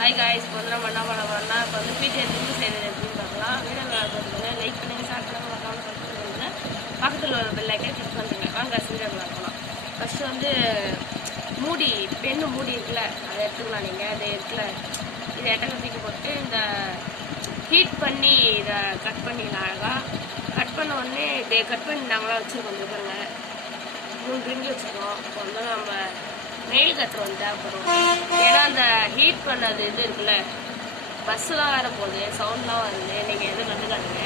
Hi guys, இப்போ வந்து நம்ம என்ன பண்ண போகிறோம்னா இப்போ வந்து ஃபீச்சர் லிங்க் செய்கிறது எப்படின்னு பார்க்கலாம். வீடியோ பார்த்துருங்க, லைக் பண்ணுங்கள், ஷேர் பண்ணுங்கள், மறக்காமல் சப்ஸ்கிரைப் பண்ணுங்கள், பக்கத்தில் ஒரு பெல் ஐக்கன் கிளிக் பண்ணுங்க. வாங்க வீடியோ பார்க்கலாம். ஃபஸ்ட்டு வந்து மூடி பெண்ணு மூடி இருக்குல்ல, அதை எடுத்துக்கலாம். நீங்கள் அதை இருக்குல்ல, இதை எட்டை போட்டு இந்த ஹீட் பண்ணி இதை கட் பண்ணிடலாம். அழகாக கட் பண்ண உடனே இதை கட் பண்ணி நாங்களாம் வச்சுருக்கோம். பாருங்க, 3 ரிங்கு வச்சுருக்கோம். இப்போ வந்து நம்ம நெயில் கட்டர் வந்து தேவைப்படும். ஏன்னா அந்த ஹீட் பண்ணது இது இருக்குல்ல, பஸ்ஸுலாம் வேற போகுது, சவுண்ட்லாம் வருது. நீங்கள் எதுவும் கண்டுக்காதுங்க.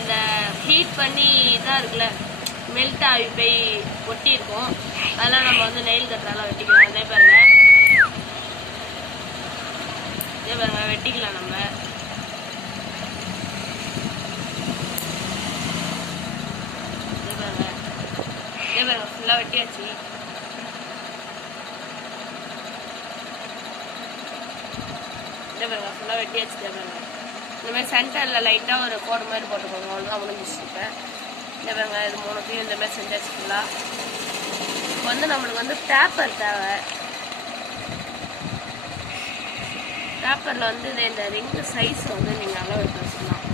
இந்த ஹீட் பண்ணி இதாக இருக்குல்ல, மெல்ட் ஆகி போய் ஒட்டி இருக்கும். அதெல்லாம் நம்ம வந்து நெயில் கட்டரெல்லாம் வெட்டிக்கலாம். அதே பாருங்க வெட்டிக்கலாம். நம்ம ஃபுல்லாக வெட்டியாச்சு. ஃபுல்லாக வெட்டியாச்சு. இந்த மாதிரி சென்டரில் லைட்டாக ஒரு கோடு மாதிரி போட்டுக்கோங்க. அவ்வளோதான் முடிஞ்சிச்சுப்பேன். இந்த பாருங்க, இது 3த்தையும் இந்த மாதிரி செஞ்சாச்சு ஃபுல்லாக. இப்போ வந்து நம்மளுக்கு வந்து பேப்பர் தேவை. பேப்பரில் வந்து இந்த ரிங்கு சைஸ் வந்து நீங்கள் அளவு எடுத்து வச்சுக்கலாம்.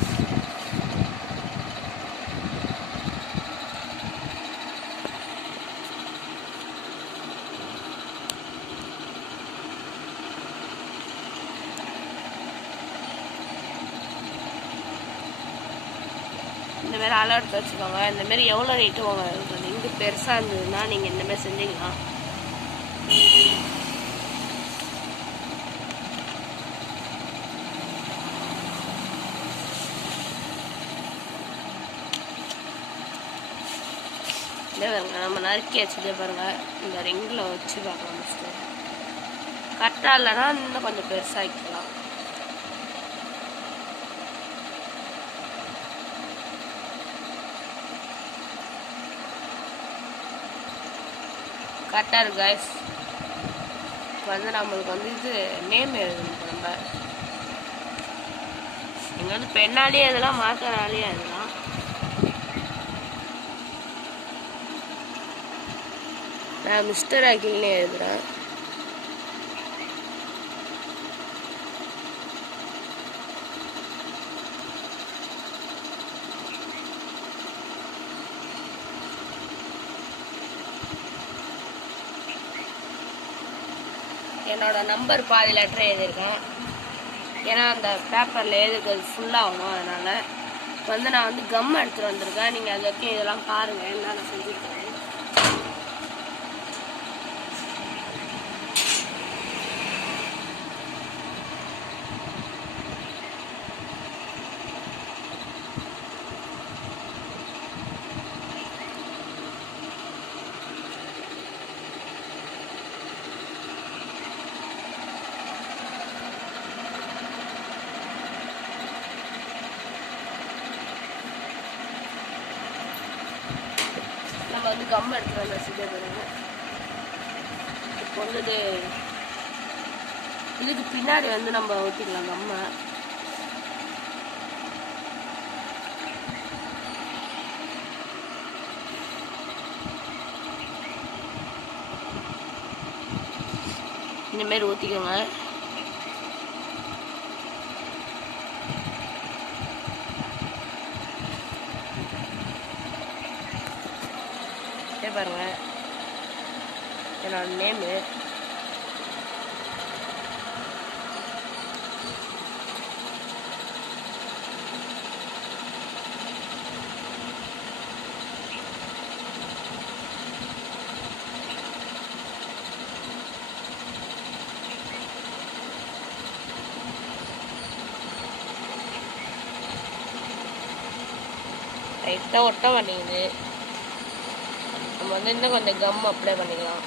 இந்தமாரி அளவு எடுத்து வச்சுக்கோங்க. இந்தமாரி எவ்வளோ நீட்டு உங்க ரிங்கு பெருசாக இருந்ததுன்னா நீங்கள் இந்தமாரி செஞ்சுக்கலாம். நம்ம நறுக்கி வச்சுட்டே பாருங்க. இந்த ரிங்கில் வச்சு பார்க்கலாம். ஃபஸ்ட்டு கரெக்டாக இல்லைன்னா இன்னும் கொஞ்சம் பெருசாகிக்கலாம். கரெக்டாக இருக்கு காய்ஸ். இப்போ வந்து நம்மளுக்கு வந்து இது நேம் எழுதணும். இப்போ நம்ம நீங்கள் வந்து பெண்ணாலேயே எழுதலாம், மார்க்கராலேயே எழுதலாம். நான் மிஸ்டர் அகில்னே எழுதுறேன். என்னோட நம்பர் பாதி லெட்டர் எழுதியிருக்கேன். ஏன்னா அந்த பேப்பரில் எழுதுறது ஃபுல்லாகணும். அதனால் வந்து நான் வந்து கம் எடுத்துகிட்டு வந்திருக்கேன். நீங்கள் அது வரைக்கும் இதெல்லாம் பாருங்கள் என்ன நான் செஞ்சுருக்கேன். நம்ம வந்து கம் எடுத்துகிட்டு வந்த சிதே பாருங்க. இப்போ வந்து இதுக்கு பின்னாடி வந்து நம்ம ஊற்றிக்கலாம் கம்மை. இந்தமாரி ஊற்றிக்கோங்க. பாருங்க, என்னோட நேமு. லைட்டாக ஒட்ட மாட்டேங்குது. நம்ம வந்து இன்னும் கொஞ்சம் கம் அப்ளை பண்ணிக்கலாம்.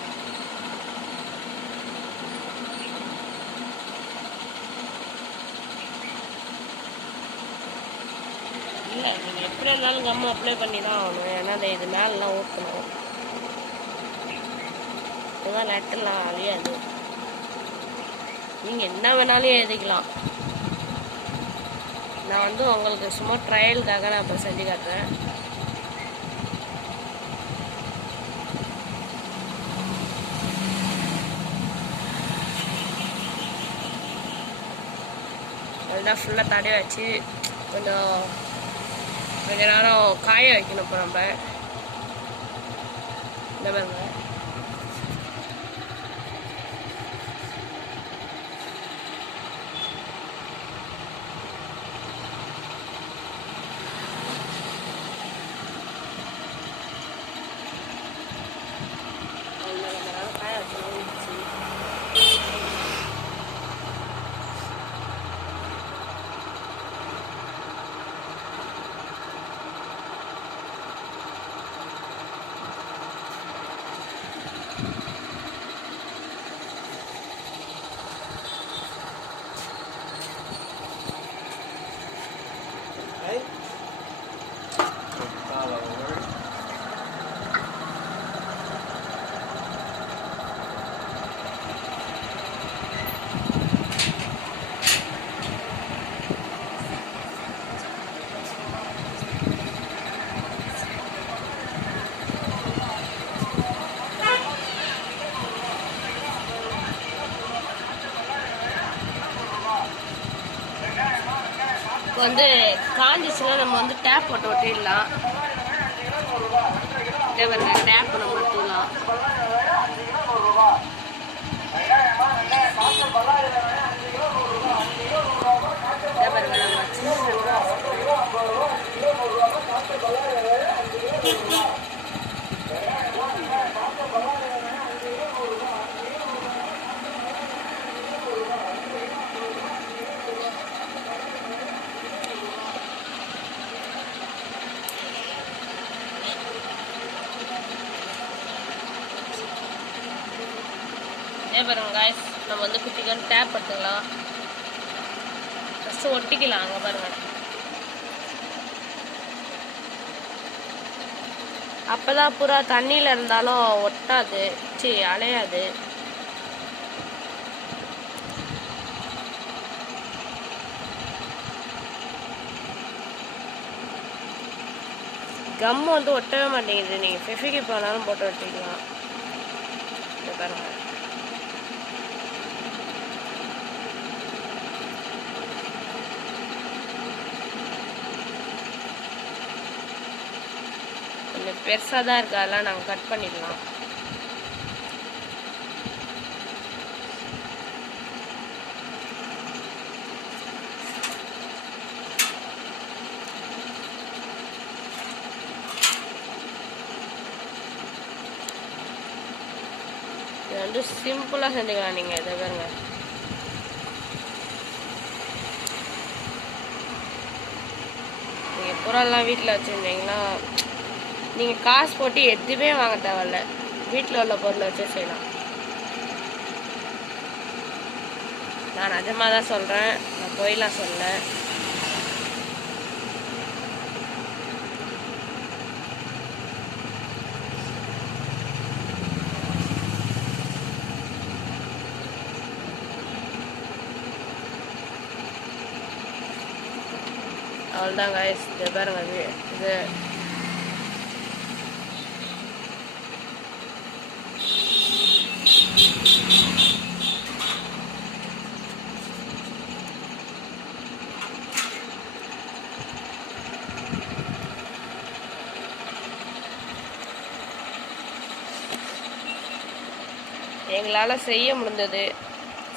இல்லை, நீங்கள் எப்படி இருந்தாலும் கம் அப்ளை பண்ணி தான் ஆகணும். ஏன்னா அதை இது மேலாம் ஊற்றணும். இதுதான் லெட்டர்லாம் அழியாது. நீங்கள் என்ன வேணாலும் எழுதிக்கலாம். நான் வந்து உங்களுக்கு சும்மா ட்ரையலுக்காக நான் இப்போ செஞ்சு காட்டுறேன். அதுதான் ஃபுல்லாக தடவை வச்சு கொஞ்சம் நேரம் காய வைக்கணும். இப்போ நம்ம இந்த மாதிரி காய வச்சணும். இப்போ வந்து காஞ்சிச்சுன்னா நம்ம வந்து டேப் போட்டு ஒட்டிடலாம். இதே பாருங்க, டேப் நம்ம ஒட்டிடலாம். இதே பாருங்க, நம்ம பாருங்க காய்ஸ், நம்ம வந்து குட்டிக்கான டேப் எடுத்துக்கலாம். ஃபஸ்ட்டு ஒட்டிக்கலாம். அங்கே பாருங்க, அப்போதான் பூரா தண்ணியில் இருந்தாலும் ஒட்டாது, அலையாது. கம் வந்து ஒட்டவே மாட்டேங்குது. நீங்கள் ஃபெஃபிக்கு போனாலும் போட்டு ஒட்டிக்கலாம். இந்த பாருங்க, கொஞ்சம் பெருசாக தான் இருக்குது. அதெல்லாம் நாங்கள் கட் பண்ணிடலாம். இது வந்து சிம்பிளாக செஞ்சுக்கலாம். நீங்கள் இதை பாருங்க, நீங்கள் புறாலாம் வீட்டில் வச்சுருந்தீங்கன்னா நீங்கள் காசு போட்டு எதுவுமே வாங்க தேவையில்ல, வீட்டில் உள்ள பொருளை வச்சு செய்யலாம். நான் நிஜமாக தான் சொல்கிறேன், நான் போயெலாம் சொல்லலை. அவ்வளோதான் காய்ஸ். இது பாருங்க, இது எங்களால் செய்ய முடிந்தது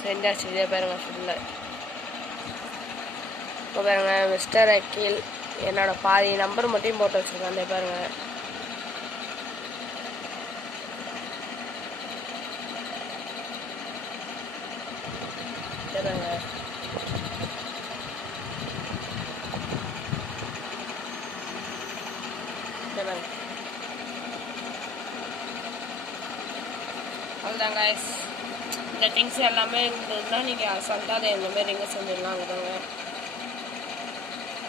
செஞ்சாச்சு. இதே பாருங்க ஃபுல்லாக. இப்போ பாருங்க, மிஸ்டர் அகில் என்னோட பாதி நம்பர் மட்டும் போட்டு வச்சுருக்கேன். அதே பாருங்க, பாருங்க. அவ்வளோதான் காய்ஸ். இந்த திங்ஸ் எல்லாமே இருந்ததுன்னா நீங்கள் அசால்ட்டாக அதை இந்த மாதிரி எங்கே செஞ்சிடலாம். அவ்வளோதாங்க.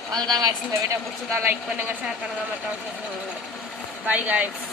அவ்வளோதான் காய்ஸ். இந்த வீடியோ பிடிச்சதா லைக் பண்ணுங்கள், ஷேர் பண்ணுங்கள், மற்றவங்க. Bye guys.